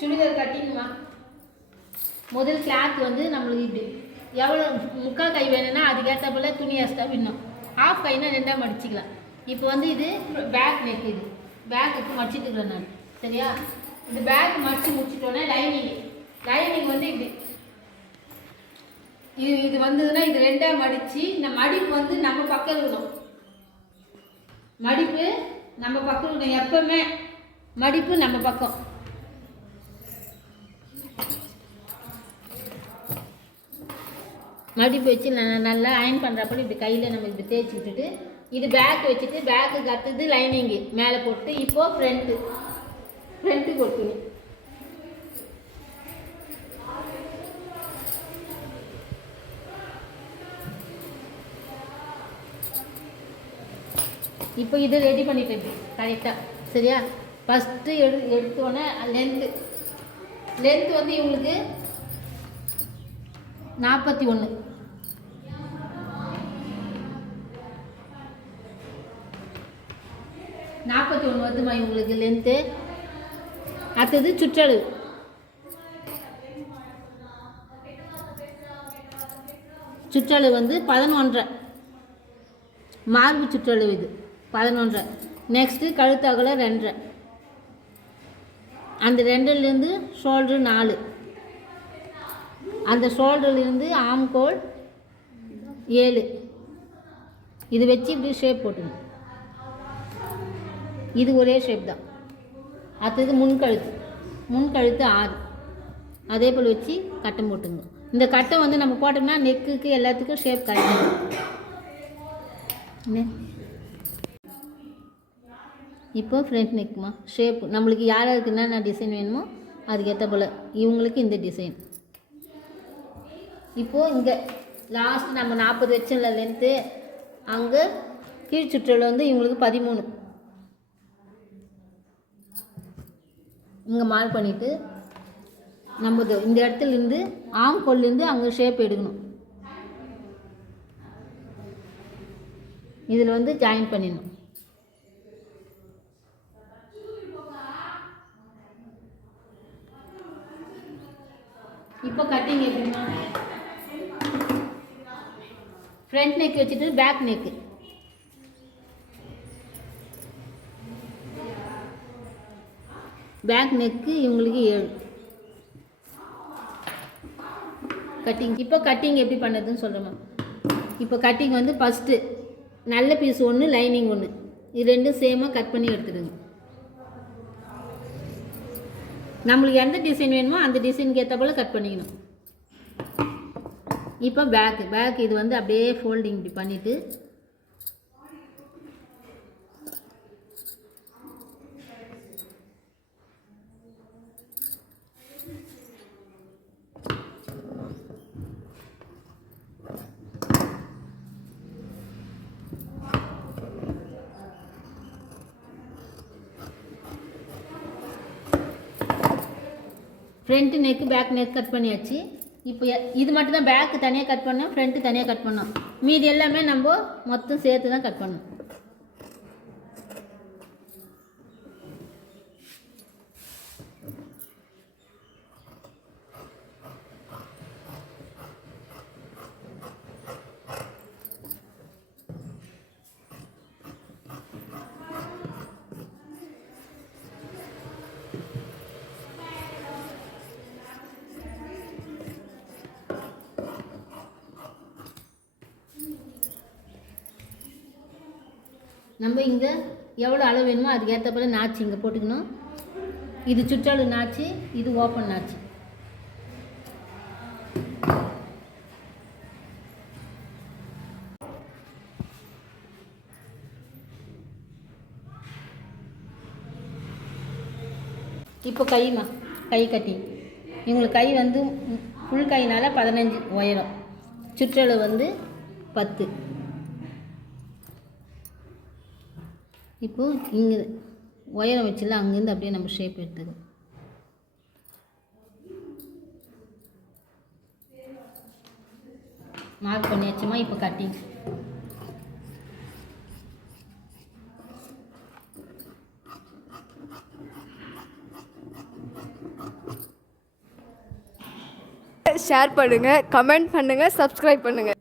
சுடிதார் கட்டிங்குமா. முதல் கிளாத் வந்து நம்மளுக்கு இப்படி எவ்வளோ முக்கால் கை வேணும்னா அதுக்கேற்ற போல் துணி எக்ஸ்ட்ரா விடணும். ஹாஃப் கைனா 2ஆக மடிச்சிக்கலாம். இப்போ வந்து இது பேக் நெக், இது பேக்கு மடிச்சிட்டுக்கிறேன் நான். சரியா, இது பேக் மடித்து முடிச்சிட்டோன்னே லைனிங் வந்து இப்படி இது வந்ததுன்னா இது 2ஆக மடித்து இந்த மடிப்பு வந்து நம்ம பக்கம் இருக்கணும். மடிப்பு நம்ம பக்கம் இருக்கணும். எப்பவுமே மடிப்பு நம்ம பக்கம். மடிப்பு வச்சு நல்லா அயன் பண்ணுறப்போ இப்படி கையில் நம்ம இப்படி தேய்ச்சி விட்டுட்டு இது பேக் வச்சுட்டு பேக்கு கற்றுது லைனிங்கு மேலே போட்டு இப்போது ஃப்ரண்ட்டு கொடுக்கணும். இப்போ இது ரெடி பண்ணிட்டேன் கரெக்டாக. சரியா, ஃபஸ்ட்டு எடுத்தோடனே லென்த்து வந்து இவங்களுக்கு 41 வருதுமா இவங்களுக்கு லென்த்து. அடுத்தது சுற்றளவு வந்து 11.5 மார்பு சுற்றளவு, இது 11.5. நெக்ஸ்ட்டு கழுத்து அகலம் 2.5. அந்த 2லேருந்து ஷோல்ட்ரு 4. அந்த ஷோல்டர்லேருந்து ஆம்கோல் 7. இது வச்சு இப்படி ஷேப் போட்டுங்க. இது ஒரே ஷேப் தான். அடுத்தது முன்கழுத்து 6. அதே போல் வச்சு கட்டம் போட்டுங்க. இந்த கட்டம் வந்து நம்ம போட்டோம்னா நெக்குக்கு எல்லாத்துக்கும் ஷேப் கரெக்டாக. இப்போ ஃப்ரண்ட் நெக்குமா ஷேப் நம்மளுக்கு யாருக்கு என்னென்ன டிசைன் வேணுமோ அதுக்கேற்ற போல் இவங்களுக்கு இந்த டிசைன். இப்போது இங்கே லாஸ்ட் நம்ம 40 வச்சல லென்த்து, அங்கே கீழ் சுற்றல் வந்து இவங்களுக்கு 13. இங்கே மார்க் பண்ணிவிட்டு நம்ம இந்த இடத்துலேருந்து ஆம்கோல்லேருந்து அங்கே ஷேப் எடுக்கணும். இதில் வந்து ஜாயின் பண்ணிடணும். இப்போ கட்டிங் எப்படின்னா ஃப்ரண்ட் நெக் வச்சுட்டு பேக் நெக்கு. பேக் நெக்கு இவங்களுக்கு 7 கட்டிங். இப்போ கட்டிங் எப்படி பண்ணுறதுன்னு சொல்கிறோமா. இப்போ கட்டிங் வந்து ஃபஸ்ட்டு நல்ல பீஸ் 1, லைனிங் 1, இது ரெண்டும் சேமாக கட் பண்ணி எடுத்துடுங்க. நம்மளுக்கு எந்த டிசைன் வேணுமோ அந்த டிசைனுக்கு ஏற்ற போல் கட் பண்ணிக்கணும். இப்போ பேக் இது வந்து அப்படியே ஃபோல்டிங் இப்படி பண்ணிவிட்டு front neck back neck cut பண்ணியாச்சு. இப்போ இது மட்டும் தான் பேக்கு தனியாக கட் பண்ணோம், ஃப்ரண்ட்டு தனியாக கட் பண்ணோம். மீதி எல்லாமே நம்ம மொத்தம் சேர்த்து தான் கட் பண்ணோம். நம்ம இங்கே எவ்வளோ அளவு வேணுமோ அதுக்கு ஏற்ற போல் நாச்சு இங்கே போட்டுக்கணும். இது சுற்றளவு நாச்சு, இது ஓப்பன் நாச்சு. இப்போ கை கட்டி இவங்களுக்கு கை வந்து ஃபுல் கையினால் 15 உயரம், சுற்றளவு வந்து 10. இப்போது இங்கே உயரம் வச்சுல அங்கேருந்து அப்படியே நம்ம ஷேப் எடுத்துக்கணும். மார்க் பண்ணியாச்சுமா. இப்போ கட்டிங் ஷேர் பண்ணுங்கள், கமெண்ட் பண்ணுங்கள், சப்ஸ்கிரைப் பண்ணுங்கள்.